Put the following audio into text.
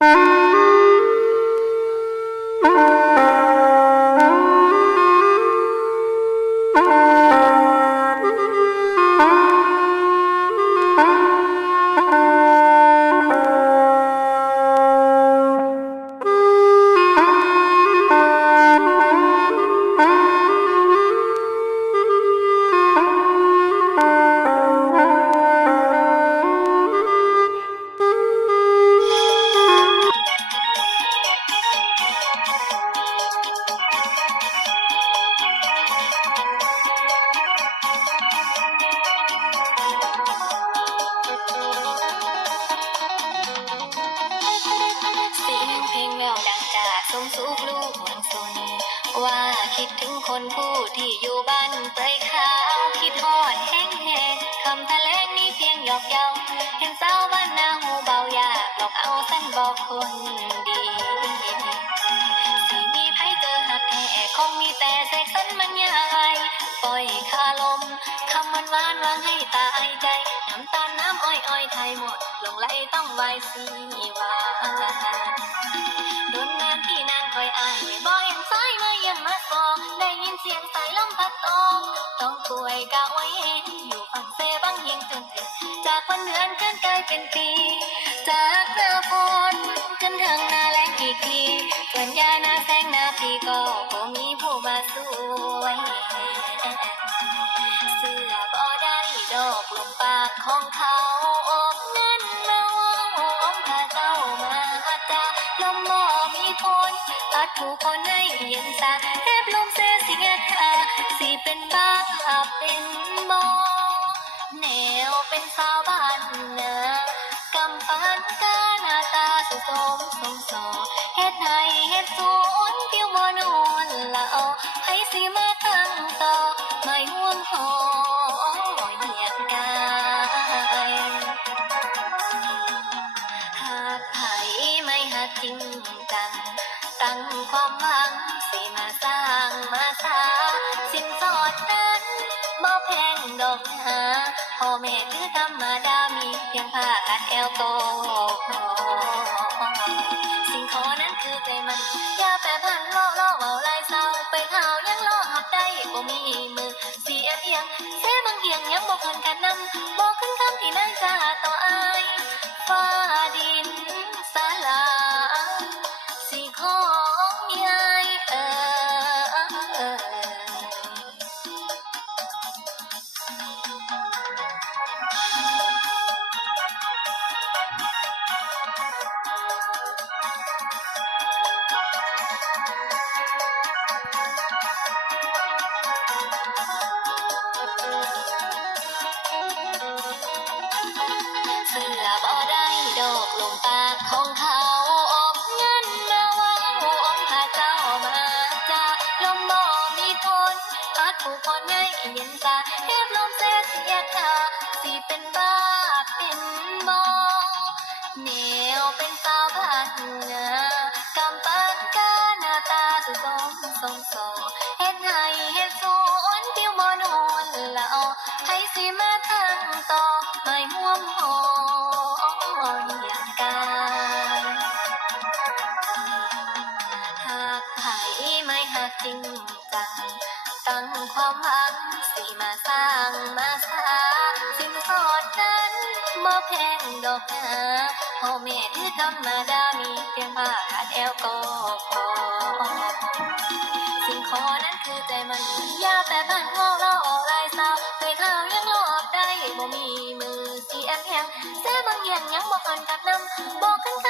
เสูบลูกมืองสน ว่าคิดถึงคนผู้ที่อยู่บ้านเตยขาวคิดฮอดแห้งแหงคำแถลงนี้เพียงหยอกเย้าเห็นสาวบ้านนาหูเบาอยากหลอกเอาสั้นบอกคนดีสิมีไผเจอหักแท้คงมีแต่เสกสรรมันยายปล่อยคาลมคำมันหวานวางให้ตายใจน้ำตาลน้ำอ้อยอ้อยไทยหมด ลงไหลต้องไหวสีวาโดนนานที่นานคอยอายบ่เห็นสายมาเยี่ยมมาสองได้ยินเสียงสายลมพัดตองต้องป่วยกะไว้อยู่ฝั่งเซบังเฮียงจนถึงจากวันเดือนเคลื่อนกลายเป็นปี จากหน้าฝนจนถึงหน้าแล้งอีกทีส่วนยาหน้าแสงหน้าพีก็คงมีผู้มาสู่ไวยเสื้อบ่ได้ดอกลมปากของเขา มบ่มีผลอาจถูกคนให้เย็นตาแอบลมเสียเสียทาสีเป็นบ้าเป็นบอแนวเป็นสาวบ้านนากำปันกาหน้าตาสุสมสมสอเฮ็ดไห้เฮ็ดสวนเพียวบ่นวลละเอาให้สิมา ตั้งความหวังสิมาสร้างมาสาสินสอดนั้นบ่แพงดอกหาพ่อแม่คือธรรมดามีเพียงผ้ากัดแอลกอฮอสิ่งขอนั้นคือใจมันอย่าแปรพันล่อล่อเว้าลายเศร้าไปข่าวยังล่อหับได้บ่มีมือเสียเอียงเสบางเอียงยังบ่คันกันนำบอกขึ้นคำที่นั่งจะต่ออาย ผู้คนใหญ่เย็นตาแอบลมเสียเสียทาสิเป็นบ้าเป็นบ่แนวเป็นสาวบ้านนากำปังกาหน้าตาสุสมทรงโซเฮ็ดให้เฮ็ดสวนเปียวบ่นวลละเอาให้สิมาตั้งต่อไม่ห่วงหอนอย่างกาหากไผไม่หักจริงจังั้งความหวังสิมาสร้างมาสาสินสอดนั้นบ่แพงดอกนะพ่อแม่ที่ธรรมดามีเพียงผ้าขาดแอลก็พอสิ่งขอนั้นคือใจมันยาแปรพันงอเราออกลายเศร้าเคยข่าวยังหลอกได้บ่มีมือสีแอบแหงแต่บางอย่างยังบ่เกินกับน้ำบอกขัน